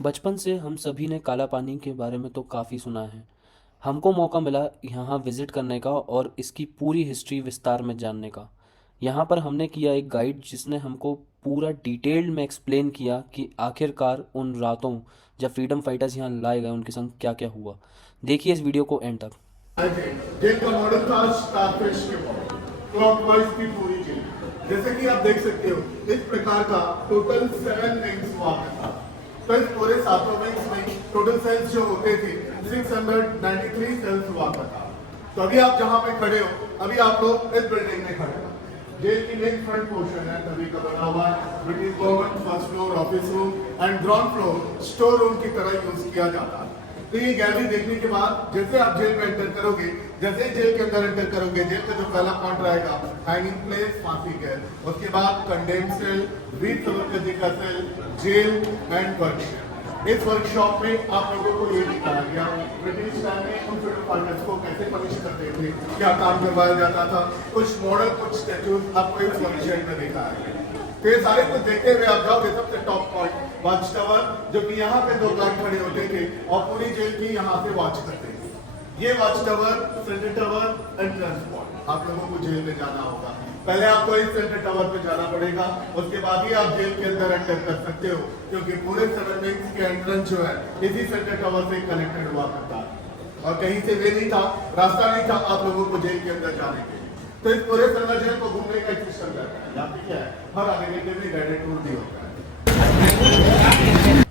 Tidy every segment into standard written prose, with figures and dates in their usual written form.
बचपन से हम सभी ने काला पानी के बारे में तो काफ़ी सुना है। हमको मौका मिला यहाँ विज़िट करने का और इसकी पूरी हिस्ट्री विस्तार में जानने का। यहाँ पर हमने किया एक गाइड जिसने हमको पूरा डिटेल्ड में एक्सप्लेन किया कि आखिरकार उन रातों जब फ्रीडम फाइटर्स यहाँ लाए गए उनके संग क्या क्या हुआ। देखिए इस वीडियो को एंड तक। जेल का मॉडल था स्टारफिश के मॉडल, क्लॉकवाइज की पूरी जेल। जैसे कि आप देख सकते हो इस प्रकार का टोटल 7 विंग्स हुआ था। तो इस पूरे 7 विंग्स में टोटल सेल्स जो होते थे 693 सेल्स हुआ था। तो अभी आप जहां पे खड़े हो, अभी आप लोग इस बिल्डिंग में खड़े हो। जेल की मेन फ्रंट पोर्शन है तभी का बना हुआ है। British government first floor office room and ground floor store room की तरह यूज किया जाता है। तो ये गैलरी देखने के बाद जैसे आप जेल में एंटर करोगे, जैसे ही जेल के अंदर एंटर करोगे, जेल का जो पहला पॉइंट रहेगा हैंगिंग प्लेस, फांसी गैल। उसके बाद कंडेम सेल, बीच समुद्र का सेल, जेल एंड वर्कशॉप। इस वर्कशॉप में आप लोगों को ये दिखाया गया ब्रिटिश टाइम में उन फ्रीडम फाइटर्स को कैसे पनिश करते थे, क्या काम करवाया जाता था। कुछ मॉडल, कुछ स्टैचूज आपको इस वर्कशॉप में दिखाया गया। तो ये सारे कुछ देखते हुए आप जाओगे सबसे टॉप पॉइंट वॉच टावर, जो कि यहाँ पे 2 गार्ड खड़े होते थे और पूरी जेल की यहाँ से वॉच करते थे। ये watch tower centre tower entrance point. आप लोगों को जेल में जाना होगा, पहले आपको इस सेंटर टावर पे जाना पड़ेगा, उसके बाद ही आप जेल के अंदर एंटर कर सकते हो, क्योंकि पूरे 7 विंग्स के एंट्रेंस जो है इसी सेंटर टावर से कनेक्टेड हुआ करता है और कहीं से वे नहीं था, रास्ता नहीं था आप लोगों को जेल के अंदर जाने के। तो इस पूरे संरचना को घूमने का एक सिस्टम रहता है, यहाँ पे क्या है, हर आने के लिए गाइडेड टूर भी होता है।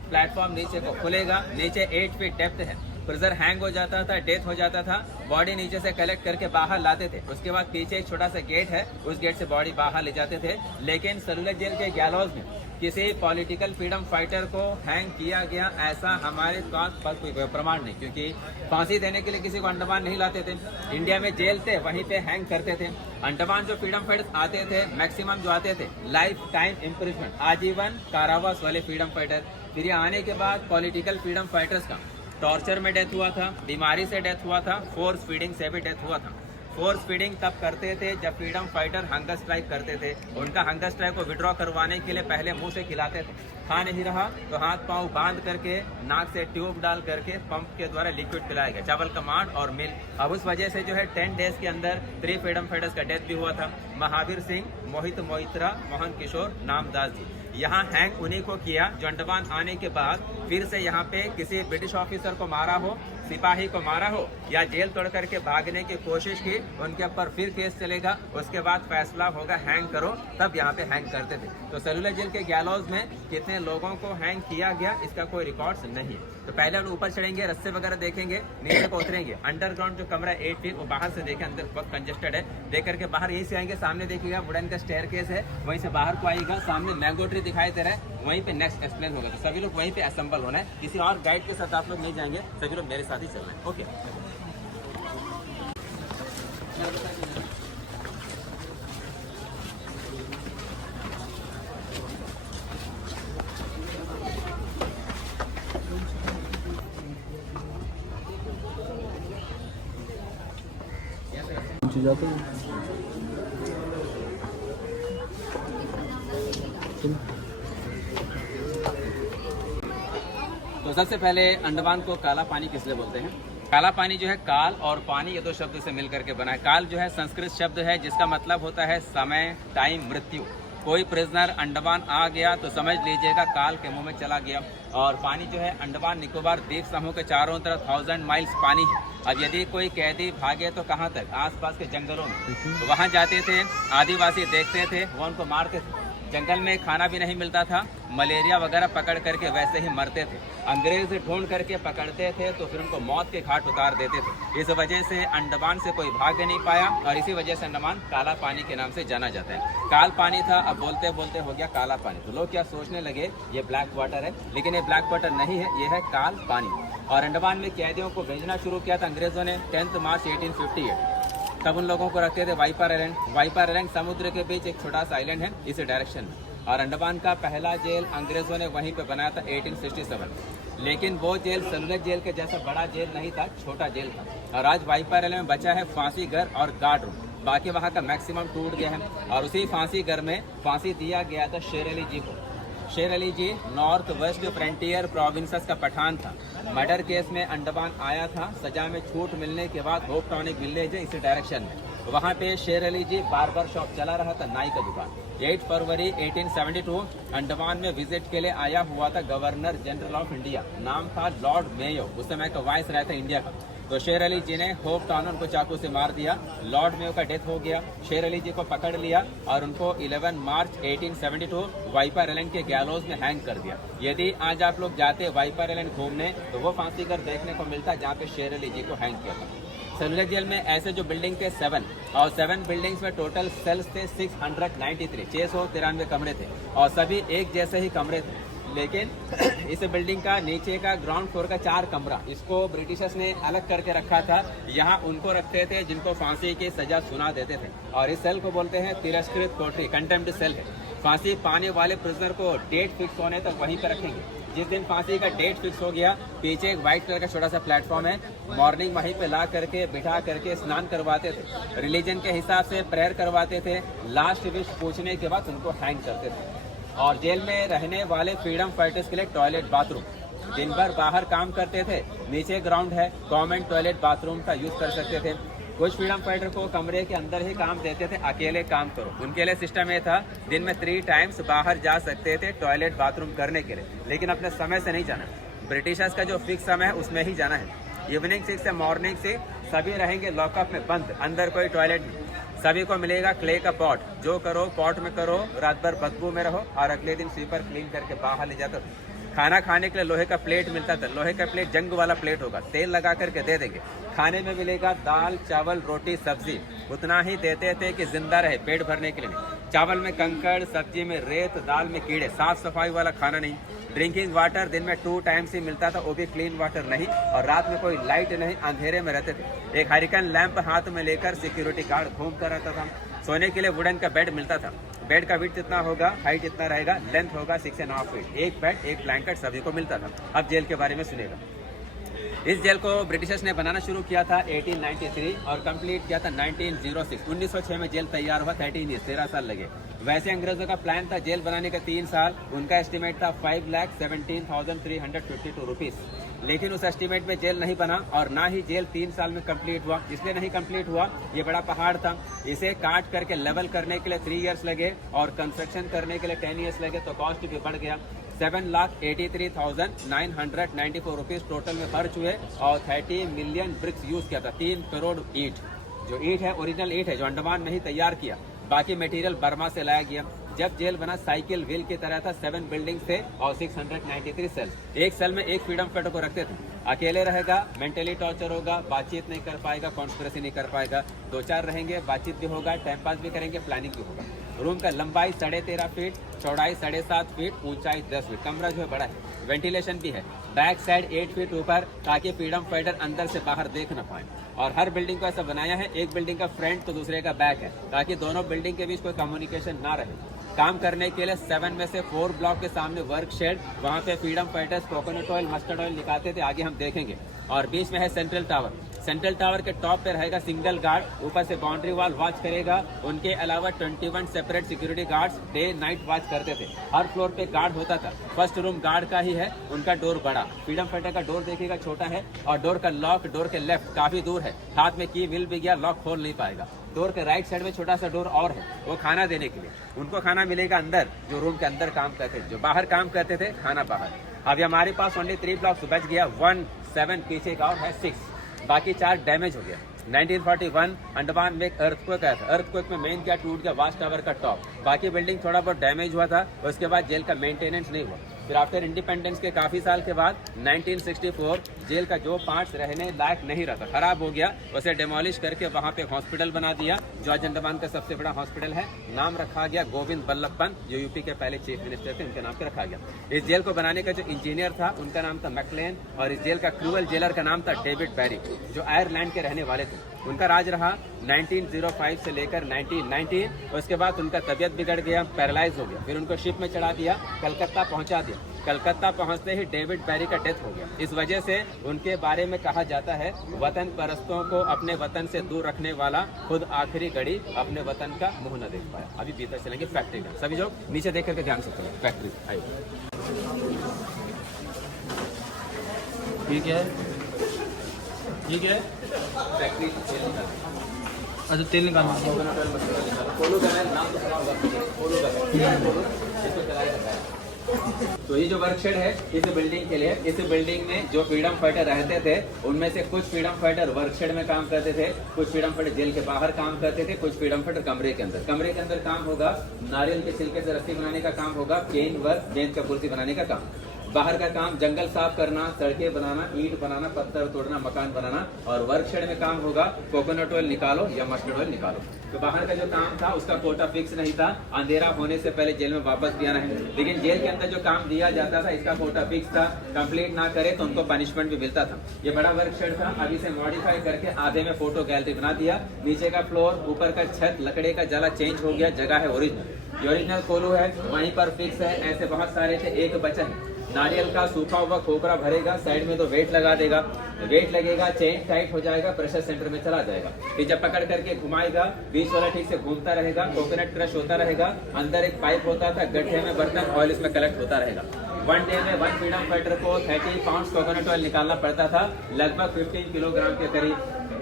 प्लेटफॉर्म नीचे को खुलेगा, नीचे 8 फीट डेप्थ है। प्रेशर हैंग हो जाता था, डेथ हो जाता था, बॉडी नीचे से कलेक्ट करके बाहर लाते थे। उसके बाद पीछे एक छोटा सा गेट है, उस गेट से बॉडी बाहर ले जाते थे। लेकिन सेलुलर जेल के गैलोज में किसी पॉलिटिकल फ्रीडम फाइटर को हैंग किया गया ऐसा हमारे पास कोई प्रमाण नहीं, क्योंकि फांसी देने के लिए किसी को अंडमान नहीं लाते थे। इंडिया में जेल थे, वहीं पे हैंग करते थे। अंडमान जो फ्रीडम फाइटर्स आते थे, मैक्सिमम जो आते थे लाइफ टाइम इम्प्रिजमेंट, आजीवन कारावास वाले फ्रीडम फाइटर। फिर ये आने के बाद पॉलिटिकल फ्रीडम फाइटर्स का टॉर्चर में डेथ हुआ था, बीमारी से डेथ हुआ था, फोर्स फीडिंग से भी डेथ हुआ था। फोर्स फीडिंग तब करते थे जब फ्रीडम फाइटर हंगर स्ट्राइक करते थे। उनका हंगर स्ट्राइक को विड्रॉ करवाने के लिए पहले मुंह से खिलाते थे, खा नहीं रहा तो हाथ पांव बांध करके नाक से ट्यूब डाल करके पंप के द्वारा लिक्विड पिलाया गया, चावल कमांड और मिल्क। अब उस वजह से जो है 10 डेज के अंदर 3 फ्रीडम फाइटर्स का डेथ भी हुआ था। महावीर सिंह, मोहित मोइत्रा, मोहन किशोर, नामदास जी। यहाँ हैंग उन्हीं को किया जो अंडमान आने के बाद फिर से यहाँ पे किसी ब्रिटिश ऑफिसर को मारा हो, सिपाही को मारा हो या जेल तोड़ करके भागने की कोशिश की, उनके ऊपर फिर केस चलेगा, उसके बाद फैसला होगा हैंग करो, तब यहाँ पे हैंग करते थे। तो सेलुलर जेल के गैलोज में कितने लोगों को हैंग किया गया इसका कोई रिकॉर्ड्स नहीं है। तो पहले लोग ऊपर चढ़ेंगे, रस्से वगैरह देखेंगे, नीचे को उतरेंगे। अंडरग्राउंड जो कमरा 8 फीट, वो बाहर से देखें, अंदर बहुत कंजेस्टेड है, देख करके बाहर यहीं से आएंगे, सामने देखिएगा वुडन का स्टेयर केस है, वहीं से बाहर को आएगा, सामने मैंगो ट्री दिखाई दे रहा है, वहीं पे नेक्स्ट एक्सप्लेन होगा। तो सभी लोग वहीं पे असेंबल होना है, किसी और गाइड के साथ आप लोग नहीं जाएंगे, सभी लोग मेरे साथ ही चलना है। ओके। जाते हैं तो सबसे पहले अंडमान को काला पानी किस लिए बोलते हैं? काला पानी जो है, काल और पानी, ये 2 शब्द से मिलकर के बना है। काल जो है संस्कृत शब्द है जिसका मतलब होता है समय, टाइम, मृत्यु। कोई प्रिजनर अंडमान आ गया तो समझ लीजिएगा काल के मुंह में चला गया। और पानी जो है, अंडमान निकोबार द्वीप समूह के चारों तरफ 1000 माइल्स पानी है। अब यदि कोई कैदी भागे तो कहाँ तक? आसपास के जंगलों में। तो वहाँ जाते थे, आदिवासी देखते थे, वो उनको मारते थे। जंगल में खाना भी नहीं मिलता था, मलेरिया वगैरह पकड़ करके वैसे ही मरते थे। अंग्रेज ढूंढ करके पकड़ते थे तो फिर उनको मौत के घाट उतार देते थे। इस वजह से अंडमान से कोई भाग नहीं पाया और इसी वजह से अंडमान काला पानी के नाम से जाना जाता है। काल पानी था, अब बोलते बोलते हो गया काला पानी। तो लोग क्या सोचने लगे ये ब्लैक वाटर है, लेकिन ये ब्लैक वाटर नहीं है, ये है काल पानी। और अंडमान में कैदियों को भेजना शुरू किया था अंग्रेजों ने 10 मार्च 1858। तब उन लोगों को रखते थे वाइपर आइलैंड। वाइपर आइलैंड समुद्र के बीच एक छोटा सा आइलैंड है इस डायरेक्शन में। और अंडमान का पहला जेल अंग्रेजों ने वहीं पे बनाया था 1867। लेकिन वो जेल सेलुलर जेल के जैसा बड़ा जेल नहीं था, छोटा जेल था। और आज वाइपर आइलैंड में बचा है फांसी घर और गार्ड रूम, बाकी वहाँ का मैक्सिमम टूट गया है। और उसी फांसी घर में फांसी दिया गया था शेर अली जी को। शेर अली जी नॉर्थ वेस्ट फ्रंटियर प्रोविंसेस का पठान था। मर्डर केस में अंडमान आया था। सजा में छूट मिलने के बाद होप टाउन एक विलेज है इसी डायरेक्शन में, वहाँ पे शेर अली जी बार्बर शॉप चला रहा था, नाई का दुकान। 8 फरवरी 1872 अंडमान में विजिट के लिए आया हुआ था गवर्नर जनरल ऑफ इंडिया, नाम था लॉर्ड मेयो, उस समय का वाइस रहा था इंडिया का। तो शेर अली जी ने होप टाउन उनको चाकू से मार दिया। लॉर्ड मेयो का डेथ हो गया। शेर अली जी को पकड़ लिया और उनको 11 मार्च 1872 वाइपर आइलैंड के गैलोज में हैंग कर दिया। यदि आज आप लोग जाते वाइपर आइलैंड घूमने तो वो फांसी घर देखने को मिलता जहाँ पे शेर अली जी को हैंग किया था। सेलुलर जेल में ऐसे जो बिल्डिंग थे 7 और 7 बिल्डिंग्स में टोटल सेल्स थे 693 कमरे थे और सभी एक जैसे ही कमरे थे। लेकिन इस बिल्डिंग का नीचे का ग्राउंड फ्लोर का 4 कमरा इसको ब्रिटिशर्स ने अलग करके रखा था। यहाँ उनको रखते थे जिनको फांसी की सजा सुना देते थे और इस सेल को बोलते हैं तिरस्कृत कोठरी, कंटेम्प्ट सेल है। फांसी पाने वाले प्रिजनर को डेट फिक्स होने तक वहीं पर रखेंगे। जिस दिन फांसी का डेट फिक्स हो गया, पीछे एक व्हाइट कलर का छोटा सा प्लेटफॉर्म है, मॉर्निंग वहीं पे ला करके बिठा करके स्नान करवाते थे, रिलीजन के हिसाब से प्रेयर करवाते थे, लास्ट विश पूछने के बाद उनको हैंग करते थे। और जेल में रहने वाले फ्रीडम फाइटर्स के लिए टॉयलेट बाथरूम, दिन भर बाहर काम करते थे, नीचे ग्राउंड है, गवर्नमेंट टॉयलेट बाथरूम का यूज कर सकते थे। कुछ फ्रीडम फाइटर को कमरे के अंदर ही काम देते थे, अकेले काम करो। उनके लिए सिस्टम ये था, दिन में 3 टाइम्स बाहर जा सकते थे टॉयलेट बाथरूम करने के लिए, लेकिन अपने समय से नहीं जाना। ब्रिटिशर्स का जो फिक्स समय है उसमें ही जाना है। इवनिंग 6 से मॉर्निंग से सभी रहेंगे लॉकअप में बंद, अंदर कोई टॉयलेट नहीं। सभी को मिलेगा क्ले का पॉट, जो करो पॉट में करो, रात भर बदबू में रहो और अगले दिन स्वीपर क्लीन करके बाहर ले जाता था। खाना खाने के लिए लोहे का प्लेट मिलता था। लोहे का प्लेट जंग वाला प्लेट होगा, तेल लगा करके दे देंगे। खाने में मिलेगा दाल चावल रोटी सब्जी, उतना ही देते थे कि जिंदा रहे, पेट भरने के लिए नहीं। चावल में कंकड़, सब्जी में रेत, दाल में कीड़े, साफ सफाई वाला खाना नहीं। ड्रिंकिंग वाटर दिन में 2 टाइम्स ही मिलता था, वो भी क्लीन वाटर नहीं। और रात में कोई लाइट नहीं, अंधेरे में रहते थे। एक हरिकन लैंप हाथ में लेकर सिक्योरिटी गार्ड घूमता रहता था। सोने के लिए वुडन का बेड मिलता था। बेड का विड्थ इतना होगा, हाइट इतना रहेगा, लेंथ होगा 6.5 फीट। एक बेड एक ब्लैंकेट सभी को मिलता था। अब जेल के बारे में सुनेगा। इस जेल को ब्रिटिशर्स ने बनाना शुरू किया था 1893 और कंप्लीट किया था 1906। 1906 में जेल तैयार हुआ, 13 ईयर्स 13 साल लगे। वैसे अंग्रेजों का प्लान था जेल बनाने का 3 साल, उनका एस्टिमेट था 5,17,352 रुपीस। लेकिन उस एस्टिमेट में जेल नहीं बना और ना ही जेल 3 साल में कंप्लीट हुआ। इसलिए नहीं कंप्लीट हुआ, ये बड़ा पहाड़ था, इसे काट करके लेवल करने के लिए 3 ईयर्स लगे और कंस्ट्रक्शन करने के लिए 10 ईयर्स लगे, तो कॉस्ट भी बढ़ गया। 7,83,994 रुपीस टोटल में खर्च हुए और 30 मिलियन ब्रिक्स यूज किया था। 3 करोड़ ईंट, जो ईंट है ओरिजिनल ईंट है, जो अंडमान में ही तैयार किया, बाकी मटेरियल बर्मा से लाया गया। जब जेल बना साइकिल व्हील की तरह था, 7 बिल्डिंग थे और 693 सेल्स। एक सेल में एक फ्रीडम फाइटर को रखते थे। अकेले रहेगा, मेंटली टॉर्चर होगा, बातचीत नहीं कर पाएगा, कॉन्स्पिरेसी नहीं कर पाएगा। 2-4 रहेंगे, बातचीत भी होगा, टाइम पास भी करेंगे, प्लानिंग भी होगा। रूम का लंबाई 13.5 फीट, चौड़ाई 7.5 फीट, ऊंचाई 10 फीट। कमरा जो है बड़ा है, वेंटिलेशन भी है। बैक साइड 8 फीट ऊपर, ताकि फ्रीडम फाइटर अंदर से बाहर देख न पाए। और हर बिल्डिंग को ऐसा बनाया है, एक बिल्डिंग का फ्रंट तो दूसरे का बैक है, ताकि दोनों बिल्डिंग के बीच कोई कम्युनिकेशन ना रहे। काम करने के लिए 7 में से 4 ब्लॉक के सामने वर्क शेड, वहाँ पे freedom fighters coconut oil, mustard oil निकालते थे, आगे हम देखेंगे। और बीच में है सेंट्रल टावर। सेंट्रल टावर के टॉप पे रहेगा सिंगल गार्ड, ऊपर से बाउंड्री वॉल वॉच करेगा। उनके अलावा 21 separate security guards day night watch करते थे। हर फ्लोर पे गार्ड होता था। फर्स्ट रूम गार्ड का ही है, उनका डोर बड़ा। फ्रीडम फाइटर का डोर देखिएगा छोटा है और डोर का लॉक डोर के लेफ्ट काफी दूर है, हाथ में की विल भी गया, लॉक खोल नहीं पाएगा। डोर के राइट साइड में छोटा सा डोर और है, वो खाना देने के लिए। उनको खाना मिलेगा अंदर, जो रूम के अंदर काम करते थे। जो बाहर काम करते थे, खाना बाहर। अभी हमारे पास ओनली 3 ब्लॉक्स बच गया, 1, 7 पीछे का और है 6, बाकी 4 डैमेज हो गया। 1941 अंडमान में एक अर्थक्वेक आया था। अर्थक्वेक में मेन क्या टूट गया, वाच टावर का टॉप। बाकी बिल्डिंग थोड़ा बहुत डैमेज हुआ था। उसके बाद जेल का मेंटेनेंस नहीं हुआ। फिर आफ्टर इंडिपेंडेंस के काफी साल के बाद 1964 जेल का जो पार्ट्स रहने लायक नहीं रहता, खराब हो गया, उसे डेमोलिश करके वहाँ पे हॉस्पिटल बना दिया, जो आज अंडमान का सबसे बड़ा हॉस्पिटल है। नाम रखा गया गोविंद बल्लभ पंत, जो यूपी के पहले चीफ मिनिस्टर थे, उनके नाम पे रखा गया। इस जेल को बनाने का जो इंजीनियर था, उनका नाम था मैकलेन। और इस जेल का क्रूअल जेलर का नाम था डेविड बैरी, जो आयरलैंड के रहने वाले थे। उनका राज रहा 1905 से लेकर 1919। उसके बाद उनका तबियत बिगड़ गया, पैरालाइज हो गया। फिर उनको शिप में चढ़ा दिया, कलकत्ता पहुंचा दिया। कलकत्ता पहुंचते ही डेविड बैरी का डेथ हो गया। इस वजह से उनके बारे में कहा जाता है, वतन परस्तों को अपने वतन से दूर रखने वाला खुद आखिरी घड़ी अपने वतन का मुंह न देख पाया। अभी भीतर चलेंगे फैक्ट्री का, सभी लोग नीचे देख करके ध्यान से सुनिए। फैक्ट्री आइए, ये क्या है? ये क्या है? फैक्ट्री अच्छा, तेल निकालना। तो ये जो वर्कशेड है इस बिल्डिंग के लिए, इस बिल्डिंग में जो फ्रीडम फाइटर रहते थे उनमें से कुछ फ्रीडम फाइटर वर्कशेड में काम करते थे, कुछ फ्रीडम फाइटर जेल के बाहर काम करते थे, कुछ फ्रीडम फाइटर कमरे के अंदर। कमरे के अंदर काम होगा नारियल के छिलके से रस्सी बनाने का काम होगा, केन वर्क बेंच का कुर्सी बनाने का काम। बाहर का काम जंगल साफ करना, सड़कें बनाना, ईंट बनाना, पत्थर तोड़ना, मकान बनाना। और वर्कशेड में काम होगा कोकोनट ऑयल निकालो या मस्टर्ड ऑयल निकालो। तो बाहर का जो काम था उसका कोटा फिक्स नहीं था, अंधेरा होने से पहले जेल में वापस भी आना है। लेकिन जेल के अंदर जो काम दिया जाता था इसका कोटा फिक्स था, कंप्लीट ना करे तो उनको पनिशमेंट भी मिलता था। ये बड़ा वर्कशेड था, अभी से मॉडिफाई करके आधे में फोटो गैलरी बना दिया। नीचे का फ्लोर, ऊपर का छत लकड़े का जला चेंज हो गया, जगह है ओरिजिनल। ये ओरिजिनल कोलू है, वहीं पर फिक्स है। ऐसे बहुत सारे थे, एक बचा है। नारियल का सूखा हुआ खोखरा भरेगा, साइड में तो वेट लगा देगा, वेट लगेगा, चेन टाइट हो जाएगा, प्रेशर सेंटर में चला जाएगा। फिर जब पकड़ करके घुमाएगा, बीच वाला ठीक से घूमता रहेगा, कोकोनट क्रश होता रहेगा। अंदर एक पाइप होता था, गड्ढे में बर्तन ऑयल इसमें कलेक्ट होता रहेगा। वन डे में वन फ्रीडम फाइटर को 30 पाउंड कोकोनट ऑयल निकालना पड़ता था, लगभग 15 किलोग्राम के करीब।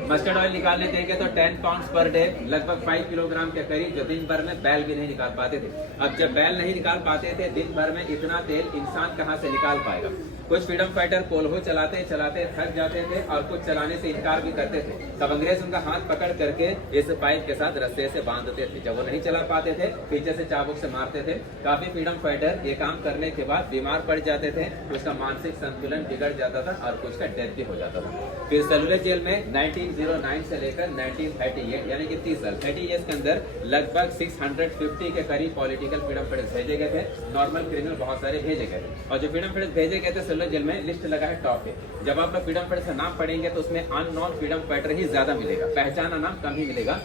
मस्टर्ड ऑयल निकालने देंगे तो 10 पाउंड पर डे, लगभग 5 किलोग्राम के करीब, जो दिन भर में बैल भी नहीं निकाल पाते थे। अब जब बैल नहीं निकाल पाते थे दिन भर में, इतना तेल इंसान कहाँ से निकाल पाएगा। कुछ फ्रीडम फाइटर कोल्हो चलाते चलाते थक जाते थे और कुछ चलाने से इनकार भी करते थे। तब अंग्रेज उनका हाथ पकड़ करके इस पाइप के साथ रस्से से बांधते थे। जब वो नहीं चला पाते थे पीछे से चाबुक से मारते थे। काफी फ्रीडम फाइटर ये काम करने के बाद बीमार पड़ जाते थे, उसका मानसिक संतुलन बिगड़ जाता था और कुछ का डेथ भी हो जाता था। फिर सेलुलर जेल में 1909 से लेकर 1938 यानी कि 30 साल 30 ईयर्स के अंदर लगभग 650 के करीब पॉलिटिकल फ्रीडम फाइटर्स भेजे गए थे। नॉर्मल क्रिमिनल बहुत सारे भेजे गए थे। और जो फ्रीडम फाइटर्स भेजे गए थे सेलुलर जेल में लिस्ट लगा है टॉप पे। जब आप लोग फ्रीडम फाइटर्स का नाम पढ़ेंगे तो उसमें अननोन फ्रीडम फाइटर ही ज्यादा मिलेगा, पहचाना नाम कम ही मिलेगा।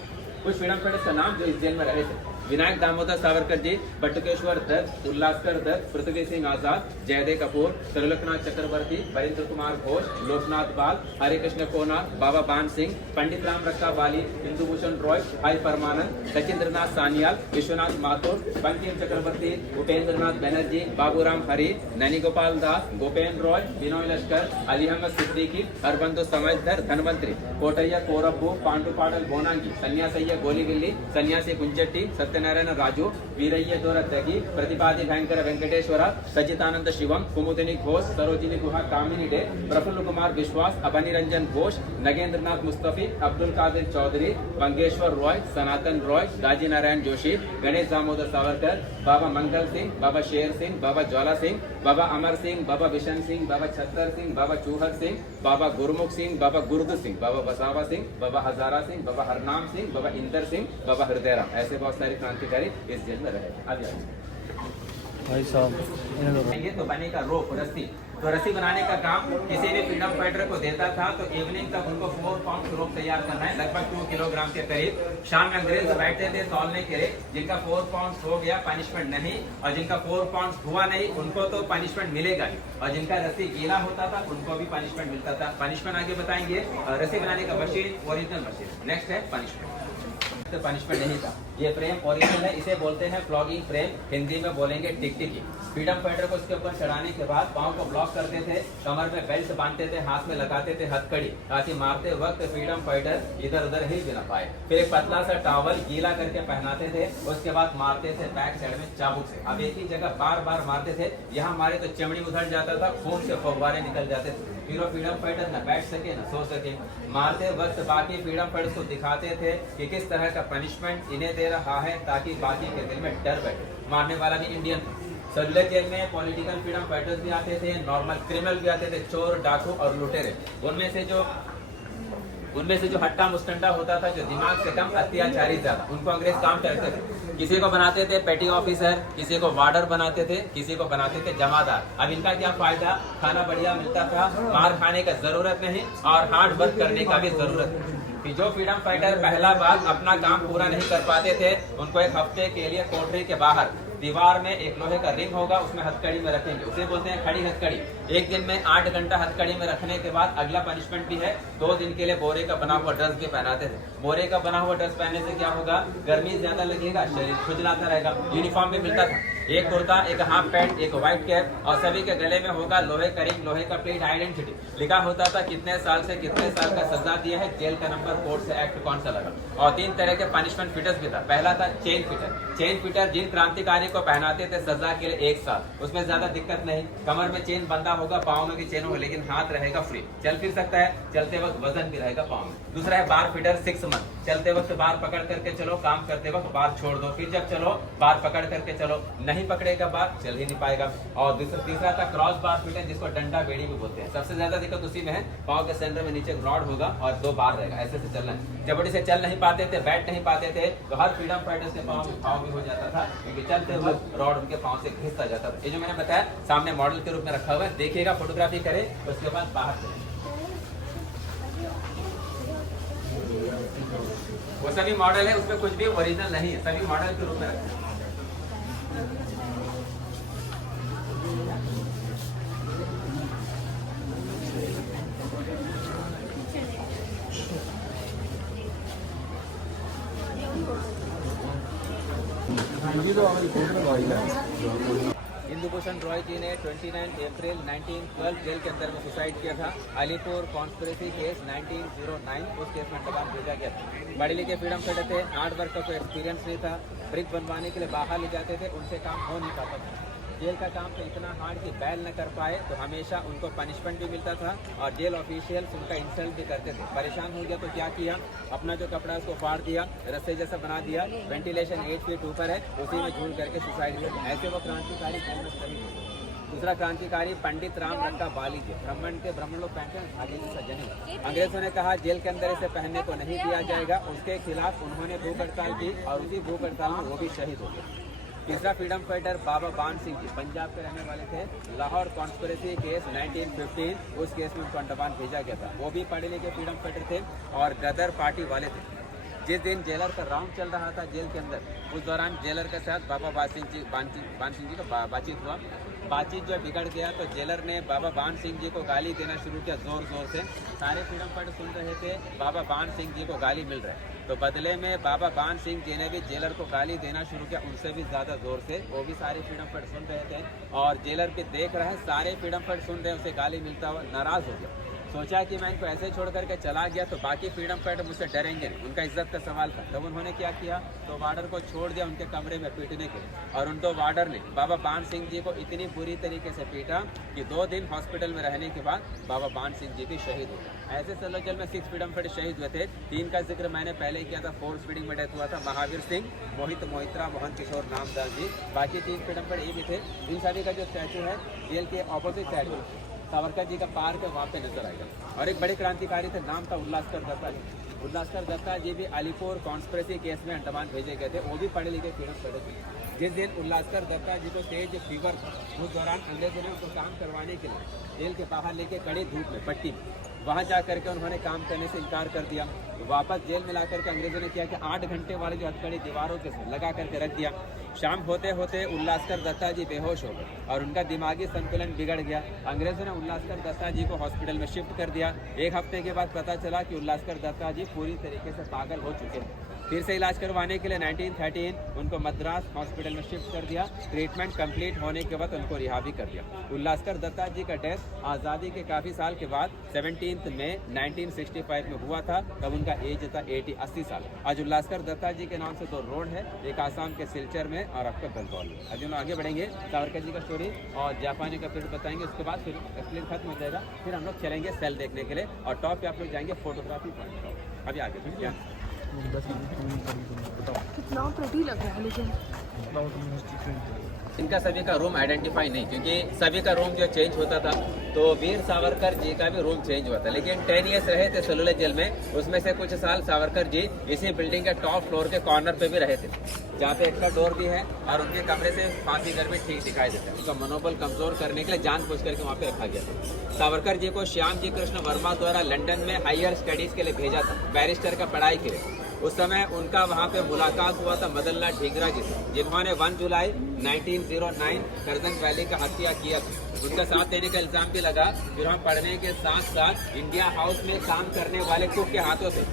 कुछ फ्रीडम फाइटर्स का नाम जो इस जेल में रहे थे: विनायक दामोदर सावरकर जी, बटुकेश्वर दत्त, उल्लासकर दत्त, पृथ्वी सिंह आजाद, जयदेव कपूर, त्रिलोकनाथ चक्रवर्ती, वरिंद्र कुमार घोष, लोकनाथ बाल, हरे कृष्ण कोनार, बाबा बान सिंह, पंडित राम रक्कावाली, इंदुभूषण रॉय, भाई परमानंद, सचिंद्रनाथ सानियाल, विश्वनाथ माथुर, बंकिम चक्रवर्ती, उपेंद्रनाथ बनर्जी, बाबूराम हरी, नैनी गोपाल दास, गोपेन रॉय, बिनोय लश्कर, अली अहमद सिद्दीकी, हरबंदो समझधर, धनवंतरी, कोटैया कोरब्बू, पांडुपाडल बोनांगी, सन्यासయ్య गोलीगिल्ली, सन्यासी कुंजट्टी, सत्यनारायण राजू, वीरయ్య दोरत्तगी, प्रतिपादी भयंकर वेंकटेश्वर, सचितानंद शिवम, कुमुदिनी घोष, सरोजिनी गुहा कामिनी डे, प्रफुल्ल कुमार विश्वास, अबनी रंजन घोष, नगेंद्रनाथ मुस्तफी, अब्दुल कादिर चौधरी, मंगेश्वर रॉय, सनातन रॉय, गाजी नारायण जोशी, गणेश दामोदर सावरकर, बाबा मंगल सिंह, बाबा शेर सिंह, बाबा ज्वाला सिंह, बाबा अमर सिंह, बाबा बिशन सिंह, बाबा छत्तर सिंह, बाबा चूहर सिंह, बाबा गुरमुख सिंह, बाबा गुरद सिंह, बाबा बसावा सिंह, बाबा हजारा सिंह, बाबा हरनाम सिंह, बाबा इंदर सिंह, बाबा हृदयराम, ऐसे बहुत सारे क्रांतिकारी इस जेल में रहे। आगे भाई साहब, ये तो बनेगा रोप रस्सी। तो रस्सी बनाने का काम किसी भी फ्रीडम फाइटर को देता था तो इवनिंग तक उनको 4 पाउंड रोप तैयार करना है, लगभग 2 किलोग्राम के करीब। शाम में अंग्रेज बैठते थे तौलने के लिए, जिनका 4 पाउंड हो गया पनिशमेंट नहीं, और जिनका 4 पाउंड हुआ नहीं उनको तो पनिशमेंट मिलेगा ही, और जिनका रस्सी गीला होता था उनको भी पनिशमेंट मिलता था। पनिशमेंट आगे बताएंगे। रस्सी बनाने का मशीन ओरिजिनल मशीन। नेक्स्ट है पनिशमेंट। पनिशमेंट नहीं था, ये फ्रेम ओरिजिनल है, इसे बोलते हैं फ्लॉगिंग फ्रेम, हिंदी में बोलेंगे टिकटिकी। फ्रीडम फाइटर को इसके ऊपर चढ़ाने के बाद पाँव को ब्लॉक करते थे, कमर में बेल्ट बांधते थे, हाथ में लगाते थे हथकड़ी, ताकि मारते वक्त फ्रीडम फाइटर इधर उधर हिल भी ना पाए। फिर एक पतला सा टॉवल गीला करके पहनाते थे, उसके बाद मारते थे बैक साइड में चाबुक से। अब एक ही जगह बार बार मारते थे, यहाँ मारे तो चमड़ी उधर जाता था, खून से फव्वारे निकल जाते थे। फिर वो फ्रीडम फाइटर न बैठ सके न सो सके। मारते वक्त बाकी फ्रीडम फाइटर्स को दिखाते थे कि किस तरह का पनिशमेंट इन्हें दे रहा है, ताकि बाकी के दिल में डर बैठे। मारने वाला भी इंडियन था। सेलुलर जेल में पॉलिटिकल फ्रीडम फाइटर्स भी आते थे, नॉर्मल क्रिमिनल भी आते थे, चोर डाकू और लुटेरे। उनमें से जो हट्टा मुस्टंडा होता था, जो दिमाग से कम अत्याचारी ज्यादा, उनको अंग्रेज काम करते थे। किसी को बनाते थे पेटी ऑफिसर, किसी को वार्डर बनाते थे, किसी को बनाते थे जमादार। अब इनका क्या फायदा, खाना बढ़िया मिलता था, मार खाने का जरूरत नहीं और हार्ड वर्क करने का भी जरूरत नहीं। कि जो फ्रीडम फाइटर पहला बार अपना काम पूरा नहीं कर पाते थे, उनको एक हफ्ते के लिए कोठरी के बाहर दीवार में एक लोहे का रिंग होगा, उसमें हथकड़ी में रखेंगे, उसे बोलते हैं खड़ी हथकड़ी। एक दिन में 8 घंटा हथकड़ी में रखने के बाद अगला पनिशमेंट भी है, 2 दिन के लिए बोरे का बना हुआ ड्रेस भी पहनाते थे। बोरे का बना हुआ ड्रेस पहनने से क्या होगा, गर्मी ज्यादा लगेगा, शरीर खुजलाता रहेगा। यूनिफॉर्म भी मिलता था, एक कुर्ता, एक हाफ पैंट, एक व्हाइट कैप, और सभी के गले में होगा लोहे का रिंग, लोहे का प्लेट, आइडेंटिटी लिखा होता था, कितने साल से कितने साल का सजा दिया है, जेल का नंबर, कोर्ट से एक्ट कौन सा लगा। और 3 तरह के पनिशमेंट फिटर्स भी था। पहला था चेन फिटर। चेन फिटर जिन क्रांतिकारी को पहनाते थे सजा के लिए 1 साल, उसमें ज्यादा दिक्कत नहीं, कमर में चेन बंधा होगा, पाँव में भी चेन होगा, लेकिन हाथ रहेगा फ्री, चल फिर सकता है, चलते वक्त वजन भी रहेगा पाँव में। दूसरा है बार फिटर 6 मंथ, चलते वक्त बार पकड़ करके चलो, काम करते वक्त बार छोड़ दो, फिर जब चलो बार पकड़ करके चलो, नहीं पकड़ेगा बार चल ही नहीं पाएगा। और तीसरा था क्रॉस बार फिटर, जिसको डंडा बेड़ी भी बोलते हैं। सबसे ज्यादा दिक्कत उसी में है, पाँव के सेंटर में नीचे रॉड होगा और 2 बार रहेगा, ऐसे से चलना है। जबड़ी से चल नहीं पाते थे, बैठ नहीं पाते थे, तो हर फ्रीडम फाइटर्स के पाँव भी हो जाता था, क्योंकि चलते वक्त रॉड उनके पाँव से घिसता जाता था। ये जो मैंने बताया सामने मॉडल के रूप में रखा हुआ है, देखिएगा, फोटोग्राफी करें, उसके बाद बाहर चलें। वो सभी मॉडल है, उसमें कुछ भी ओरिजिनल नहीं है, सभी मॉडल के रूप में रखते हैं। इंदुभूषण रॉय जी ने 29 अप्रैल 1912 जेल के अंदर में सुसाइड किया था। अलीपुर कॉन्स्पिरेसी केस 1909, उस केस में अंडमान भेजा गया था। बड़ी लीग के फ्रीडम फाइटर थे, 8 वर्ष का कोई एक्सपीरियंस नहीं था, ब्रिक बनवाने के लिए बाहर ले जाते थे, उनसे काम हो नहीं पाता था। जेल का काम तो इतना हार्ड कि बैल न कर पाए तो हमेशा उनको पनिशमेंट भी मिलता था, और जेल ऑफिशियल्स उनका इंसल्ट भी करते थे। परेशान हो गया तो क्या किया, अपना जो कपड़ा उसको फाड़ दिया, रस्से जैसा बना दिया, वेंटिलेशन 8 फीट ऊपर है, उसी में झूल करके सुसाइड किया। ऐसे वो क्रांतिकारी जेल में शहीद हुए। दूसरा क्रांतिकारी पंडित राम रंगा बाली जी, ब्राह्मण लोग पहनते हैं आगे जैसा जनेऊ। अंग्रेजों ने कहा जेल के अंदर इसे पहनने को नहीं दिया जाएगा, उसके खिलाफ उन्होंने भूख हड़ताल की, और उसी भूख हड़ताल में वो भी शहीद हो गए। तीसरा फ्रीडम फाइटर बाबा बान सिंह जी, पंजाब के रहने वाले थे। लाहौर कॉन्स्पिरेसी केस 1915, उस केस में उनको अंडमान भेजा गया था। वो भी पढ़े लिखे फ्रीडम फाइटर थे और गदर पार्टी वाले थे। जिस दिन जेलर का राउंड चल रहा था जेल के अंदर, उस दौरान जेलर के साथ बाबा बान सिंह जी का बातचीत हुआ। बातचीत जो बिगड़ गया तो जेलर ने बाबा बान सिंह जी को गाली देना शुरू किया जोर जोर से। सारे फ्रीडम फाइटर सुन रहे थे बाबा बान सिंह जी को गाली मिल रहा है, तो बदले में बाबा बान सिंह जी ने भी जेलर को गाली देना शुरू किया, उनसे भी ज़्यादा जोर से। वो भी सारे फ्रीडम फाइटर सुन रहे थे, और जेलर भी देख रहा है सारे फ्रीडम फाइटर सुन रहे हैं, उसे गाली मिलता हुआ नाराज़ हो गया। सोचा कि मैं इनको ऐसे छोड़ करके चला गया तो बाकी फ्रीडम फाइटर मुझसे डरेंगे नहीं, उनका इज्जत का सवाल था। तब उन्होंने क्या किया, तो वार्डर को छोड़ दिया उनके कमरे में पीटने के लिए, और उन 2 वार्डर ने बाबा बान सिंह जी को इतनी बुरी तरीके से पीटा कि 2 दिन हॉस्पिटल में रहने के बाद बाबा बान सिंह जी भी शहीद हो गए। ऐसे सल्लो जेल में 6 फ्रीडम फाइटर शहीद हुए थे। 3 का जिक्र मैंने पहले ही किया था, 4 स्पीडिंग में डेथ हुआ था, महावीर सिंह, मोहित मोहित्रा, मोहन किशोर नामदास जी। बाकी 3 फ्रीडम फाइटर ये भी थे। इन सभी का जो स्टैचू है जेल के ऑपोजिट साइड में सावरकर जी का पार्क है, वहाँ पे नजर आएगा। और एक बड़े क्रांतिकारी थे, नाम था उल्लासकर दत्ता जी। उल्लासकर दत्ता जी भी अलीपुर कॉन्स्पिरेसी केस में अंडमान भेजे गए थे, वो भी पढ़े लिखे फ्रीडम फाइटर थे। जिस दिन उल्लासकर दत्ता जी को तेज फीवर था, उस दौरान अंग्रेजों ने उनको काम करवाने के लिए जेल के बाहर लेके कड़ी धूप में पट्टी में वहाँ जा करके उन्होंने काम करने से इनकार कर दिया। वापस जेल में ला करके अंग्रेजों ने किया कि 8 घंटे वाले जो हथकड़ी दीवारों के लगा करके रख दिया। शाम होते होते उल्लासकर दत्ता जी बेहोश हो गए और उनका दिमागी संतुलन बिगड़ गया। अंग्रेजों ने उल्लासकर दत्ता जी को हॉस्पिटल में शिफ्ट कर दिया। 1 हफ्ते के बाद पता चला कि उल्लासकर दत्ता जी पूरी तरीके से पागल हो चुके हैं। फिर से इलाज करवाने के लिए 1913 उनको मद्रास हॉस्पिटल में शिफ्ट कर दिया। ट्रीटमेंट कंप्लीट होने के बाद उनको रिहा भी कर दिया। उल्लासकर दत्ता जी का डेथ आज़ादी के काफ़ी साल के बाद 17 मई 1965 में हुआ था। तब उनका एज था 80 साल। आज उल्लासकर दत्ता जी के नाम से 2 रोड है, एक आसाम के सिलचर में और आपका गंगौल में। अभी हम आगे बढ़ेंगे, सावरकर जी का स्टोरी और जापानी का पीरियड बताएंगे, उसके बाद फिर एक्सप्लेन खत्म हो जाएगा। फिर हम लोग चलेंगे सेल देखने के लिए और टॉप पे आप लोग जाएंगे फोटोग्राफी पॉइंट। अभी आगे ठीक है। कितना प्रिटी लग रहा है लेकिन इनका सभी का रूम आइडेंटिफाई नहीं, क्योंकि सभी का रूम जो चेंज होता था तो वीर सावरकर जी का भी रूम चेंज हुआ था। लेकिन 10 ईयर्स रहे थे सेलुलर जेल में, उसमें से कुछ साल सावरकर जी इसी बिल्डिंग के टॉप फ्लोर के कॉर्नर पे भी रहे थे, जहाँ पे एक्स्ट्रा डोर भी है और उनके कमरे से फांसी घर भी ठीक दिखाई देता है। उनका मनोबल कमजोर करने के लिए जानबूझ करके वहाँ पे रखा गया था। सावरकर जी को श्याम जी कृष्ण वर्मा द्वारा लंदन में हायर स्टडीज के लिए भेजा था, बैरिस्टर का पढ़ाई के लिए। उस समय उनका वहाँ पे मुलाकात हुआ था मदनलाल ढींगरा जी से, जिन्होंने 1 जुलाई 1909 करजन वैली का हत्या किया था। उनका साथ देने का इल्जाम भी लगा। फिर हम पढ़ने के साथ साथ इंडिया हाउस में काम करने वाले कुक के हाथों से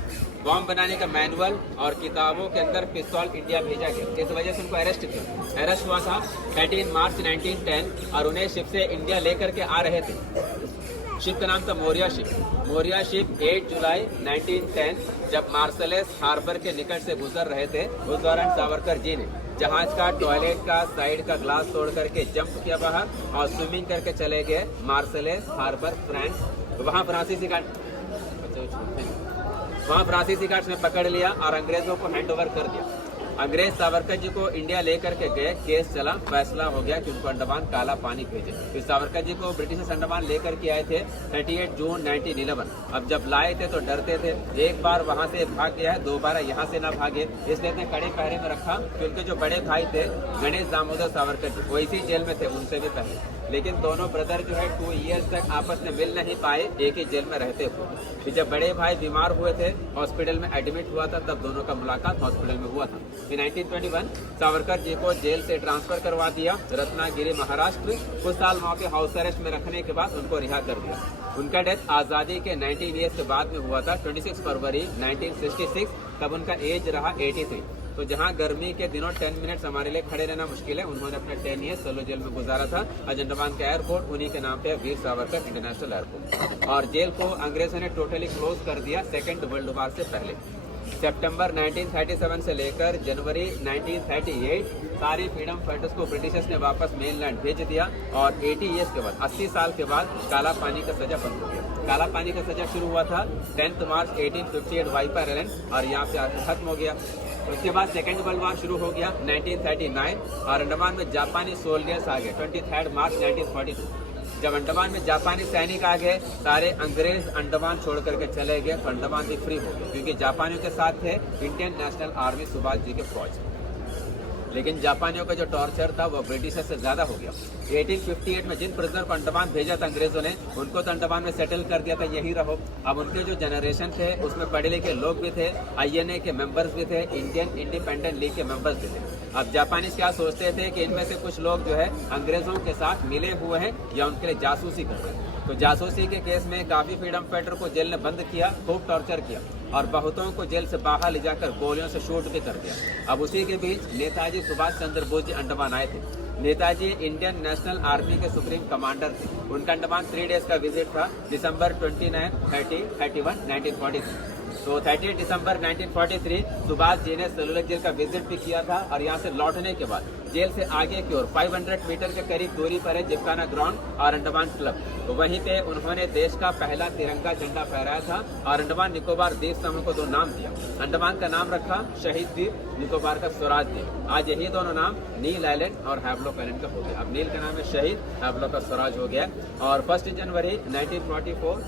बॉम्ब बनाने का मैनुअल और किताबों के अंदर पिस्तौल इंडिया भेजा गया। इस वजह से उनको अरेस्ट हुआ था 13 मार्च 1910 और उन्हें शिप से इंडिया लेकर के आ रहे थे। शिप का नाम था मोरिया शिप। मोरिया शिप 8 जुलाई 1910 जब मार्सलेस हार्बर के निकट से गुजर रहे थे, उस दौरान सावरकर जी ने जहाज का टॉयलेट का साइड का ग्लास तोड़ करके जंप किया बाहर और स्विमिंग करके चले गए मार्सलेस हार्बर, फ्रांस। वहाँ फ्रांसीसी गार्ड्स ने पकड़ लिया और अंग्रेजों को हैंड ओवर कर दिया। अंग्रेज सावरकर जी को इंडिया लेकर के गए, केस चला, फैसला हो गया कि उनको अंडमान काला पानी भेजे। फिर सावरकर जी को ब्रिटिश अंडमान लेकर के आए थे 38 जून 1911। अब जब लाए थे तो डरते थे, एक बार वहां से भाग गया है, दोबारा यहाँ से ना भागे, इसलिए इतने कड़े पहरे में रखा कि उनके जो बड़े भाई थे गणेश दामोदर सावरकर जी, वो इसी जेल में थे उनसे भी पहले। लेकिन दोनों ब्रदर जो है 2 ईयर्स तक आपस में मिल नहीं पाए, एक ही जेल में रहते हुए। फिर जब बड़े भाई बीमार हुए थे, हॉस्पिटल में एडमिट हुआ था, तब दोनों का मुलाकात हॉस्पिटल में हुआ था। फिर 1921 सावरकर जी को जेल से ट्रांसफर करवा दिया रत्नागिरी, महाराष्ट्र। कुछ साल वहाँ पे हाउस अरेस्ट में रखने के बाद उनको रिहा कर दिया। उनका डेथ आज़ादी के 19 ईयर्स के बाद में हुआ था 26 फरवरी 1966, तब उनका एज रहा 83। तो जहां गर्मी के दिनों 10 मिनट्स हमारे लिए खड़े रहना मुश्किल है, उन्होंने अपना 10 ईयर्स सलो जेल में गुजारा था। आज अंडमान का एयरपोर्ट उन्हीं के नाम पे है, वीर सावरकर इंटरनेशनल एयरपोर्ट। और जेल को अंग्रेजों ने टोटली क्लोज कर दिया सेकेंड वर्ल्ड वॉर से पहले। सितंबर 1937 से लेकर जनवरी 1938 सारी फ्रीडम फाइटर्स को ब्रिटिशर्स ने वापस मेनलैंड भेज दिया और 80 ईयर्स के बाद, 80 साल के बाद काला पानी का सजा बंद हो गया। काला पानी का सजा शुरू हुआ था 10 मार्च 1858 वाइपर आइलैंड और यहाँ पे आकर खत्म हो गया। उसके बाद सेकेंड वर्ल्ड वॉर शुरू हो गया 1939 और अंडमान में जापानी सोल्जर्स आ गए 23 मार्च 1942। जब अंडमान में जापानी सैनिक आ गए, सारे अंग्रेज अंडमान छोड़ करके चले गए, तो अंडमान भी फ्री हो गए, क्योंकि जापानियों के साथ थे Indian national army, Subhash ji के फौज। लेकिन जापानियों का जो टॉर्चर था वो ब्रिटिशर से ज्यादा हो गया। 1858 में जिन प्रिजनर को अंडमान भेजा था अंग्रेजों ने, उनको तो अंडमान में सेटल कर दिया था, यहीं रहो। अब उनके जो जनरेशन थे उसमें पढ़े लिखे लोग भी थे, INA के मेंबर्स भी थे, इंडियन इंडिपेंडेंट लीग के मेंबर्स भी थे। अब जापानीज क्या सोचते थे कि इनमें से कुछ लोग जो है अंग्रेजों के साथ मिले हुए हैं या उनके लिए जासूसी कर रहे हैं। तो जासूसी के केस में काफी फ्रीडम फाइटर को जेल ने बंद किया, खूब टॉर्चर किया और बहुतों को जेल से बाहर ले जाकर गोलियों से शूट भी कर दिया। अब उसी के बीच नेताजी सुभाष चंद्र बोस जी अंडमान आए थे। नेताजी इंडियन नेशनल आर्मी के सुप्रीम कमांडर थे। उनका अंडमान 3 डेज का विजिट था, दिसंबर 29, 30, 31, 1943। तो 30 दिसंबर 1943 सुभाष जी ने सेलुलर जेल का विजिट भी किया था और यहाँ से लौटने के बाद जेल से आगे की ओर 500 मीटर के करीब दूरी पर है जिपकाना ग्राउंड और अंडमान क्लब। तो वहीं पे उन्होंने देश का पहला तिरंगा झंडा फहराया था और अंडमान निकोबार द्वीप समूह को 2 नाम दिया। अंडमान का नाम रखा शहीद द्वीप, निकोबार का स्वराज द्वीप। आज यही दोनों नाम नील आइलैंड और हैवलॉक आइलैंड का हो गया। अब नील का नाम है शहीद, हैवलॉक का स्वराज हो गया। और 1 जनवरी 1944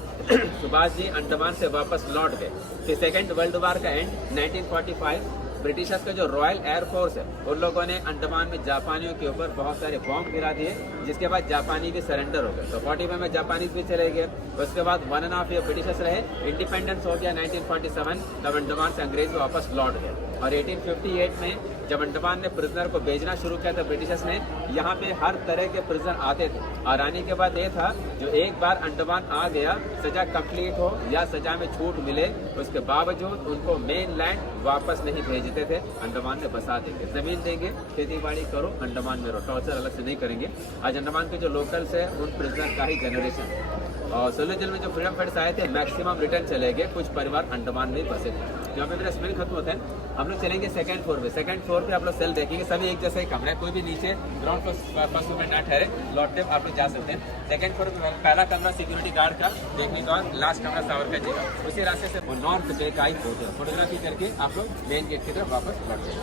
सुभाष जी अंडमान से वापस लौट गए। फिर सेकेंड वर्ल्ड वॉर का एंड 1945 ब्रिटिशर्स का जो रॉयल एयरफोर्स है उन लोगों ने अंडमान में जापानियों के ऊपर बहुत सारे बॉम्ब गिरा दिए, जिसके बाद जापानी भी सरेंडर हो गए। तो 45 में जापानीज भी चले गए। उसके बाद 1.5 ईयर ब्रिटिशर्स रहे, इंडिपेंडेंस हो गया 1947, तब अंडमान से अंग्रेज वापस लौट गए। और 1858 में जब अंडमान ने प्रिजनर को भेजना शुरू किया था ब्रिटिशर्स ने, यहाँ पे हर तरह के प्रिजनर आते थे। और आने के बाद ये था जो एक बार अंडमान आ गया, सजा कंप्लीट हो या सजा में छूट मिले, उसके बावजूद उनको मेन लैंड वापस नहीं भेजते थे, अंडमान में बसा देंगे, जमीन देंगे, खेती बाड़ी करो, अंडमान में रहो, टॉर्चर अलग से नहीं करेंगे। आज अंडमान के जो लोकल्स है उन प्रिजनर का ही जनरेशन है। और सोलर जेल में जो फ्रीडम फाइटर्स आए थे मैक्सिमम रिटर्न चले गए, कुछ परिवार अंडमान में बसे थे। जहाँ पे मेरा स्मेल खत्म होता है हम लोग चलेंगे सेकंड फ्लोर पे। सेकंड फ्लोर पे आप लोग सेल देखेंगे, सभी एक जैसा ही कमरा है, कोई भी नीचे ग्राउंड फ्लोर फर्स्ट फ्लोर में ना ठहरे, लौटते आप लोग जा सकते हैं। सेकंड फ्लोर पे पहला कमरा सिक्योरिटी गार्ड का देखने के बाद लास्ट कमरा सावरकर जी का, उसी रास्ते से नॉर्थ पे का ही फोटोग्राफी करके आप लोग मेन गेट की तरफ वापस लौटते हैं।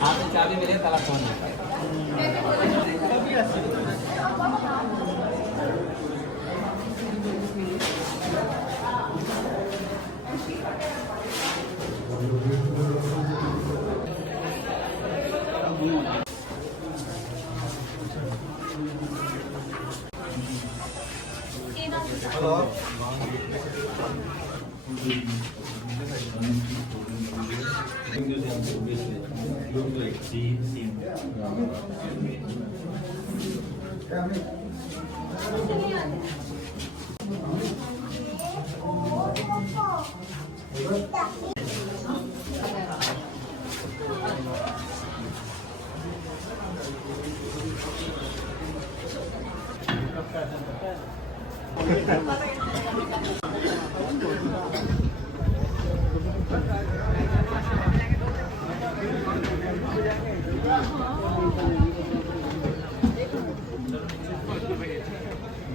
आपने चाबी मिले ताला फोन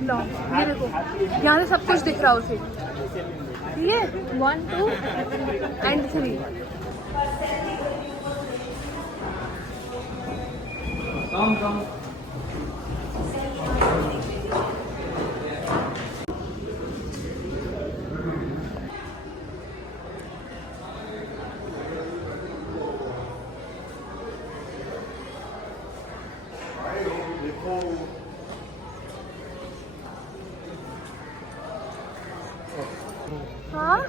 लो ये देखो, यहाँ से सब कुछ दिख रहा है उसे। ये 1 2 and 3। हाँ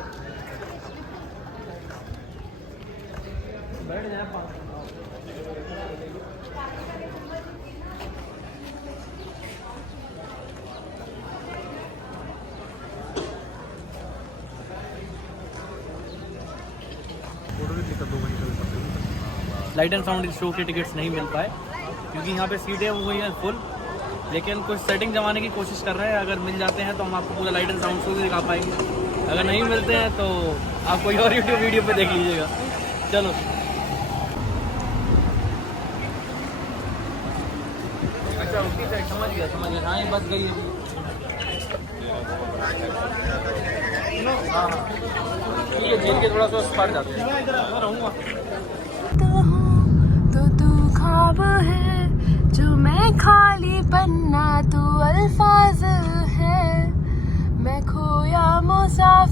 लाइट एंड साउंड शो के टिकट्स नहीं मिल पाए क्योंकि यहाँ पे सीटें हो गई हैं फुल, लेकिन कुछ सेटिंग जमाने की कोशिश कर रहे हैं। अगर मिल जाते हैं तो हम आपको पूरा लाइट एंड साउंड शो भी दिखा पाएंगे, अगर नहीं मिलते हैं तो आप कोई और यूट्यूब वीडियो पे देख लीजिएगा। चलो अच्छा उनकी साइड समझ गया हाँ ये बस गई है। हाँ ठीक है झील के थोड़ा सा उस पार जाते हैं। मैं रहूँगा तो तू ख्वाब है जो मैं खाली बनना, तू अल्फाज है मैं खोया मुसाफिर।